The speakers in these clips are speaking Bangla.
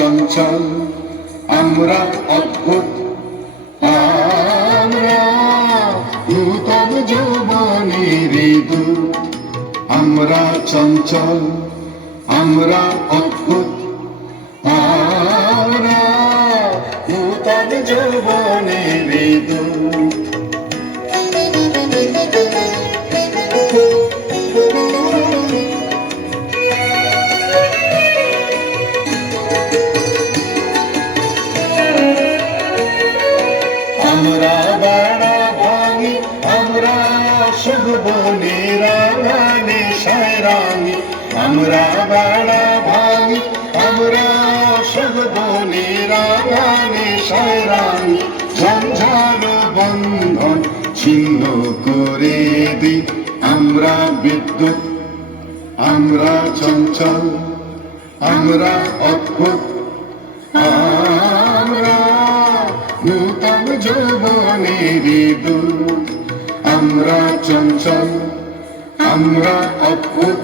চঞ্চল, আমরা অদ্ভুত, আমরা নূতন যৌবনের দূত। আমরা চঞ্চল, আমরা অদ্ভুত, আমরা নূতন যৌবনের দূত। আমরা বেড়া ভাঙি, আমরা শুভবনের নেশায় রাঙি। আমরা বেড়া ভাঙি, আমরা শুভবনের নেশায় রাঙি। ঝঞ্ঝাল বন্ধন ছিন্ন করে দিই, আমরা বিদ্যুৎ, আমরা চঞ্চল, আমরা অদ্ভুত, আমরা নূতন যৌবনের দূত। আমরা চঞ্চল, আমরা অদ্ভুত,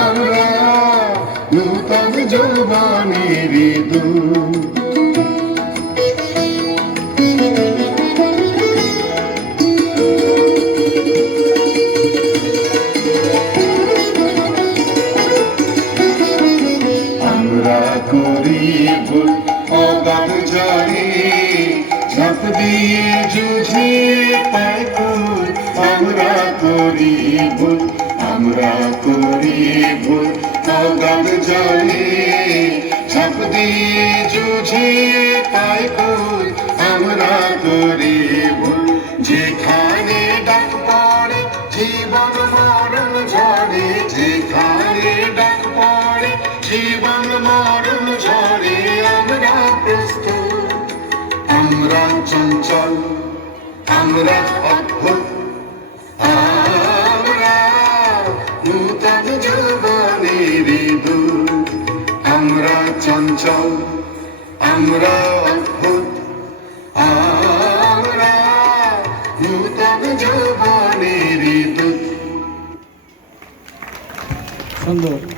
আমরা নূতন যৌবনের দূত। আমরা করি ভুল অগাধ জলে, ঝাঁপ দিয়ে যুঝিয়ে পায় কুল। আমরা করি ভুল, আমরা করি ভুল অগাধ জলে, ঝাঁপ দিয়ে যুঝিয়ে পায় কুল। আমরা করি ভুল, যেখানে ডাক পড়ে জীবন মরণ ঝরে, যেখানে ডাক পড়ে জীবন মরণ ঝরে। আমরা প্রস্তুত, আমরা চঞ্চল, আমরা অদ্ভুত, আমরা নূতন যৌবনের দূত। আমরা চঞ্চল, আমরা অদ্ভুত, আমরা নূতন যৌবনের দূত। সুন্দর।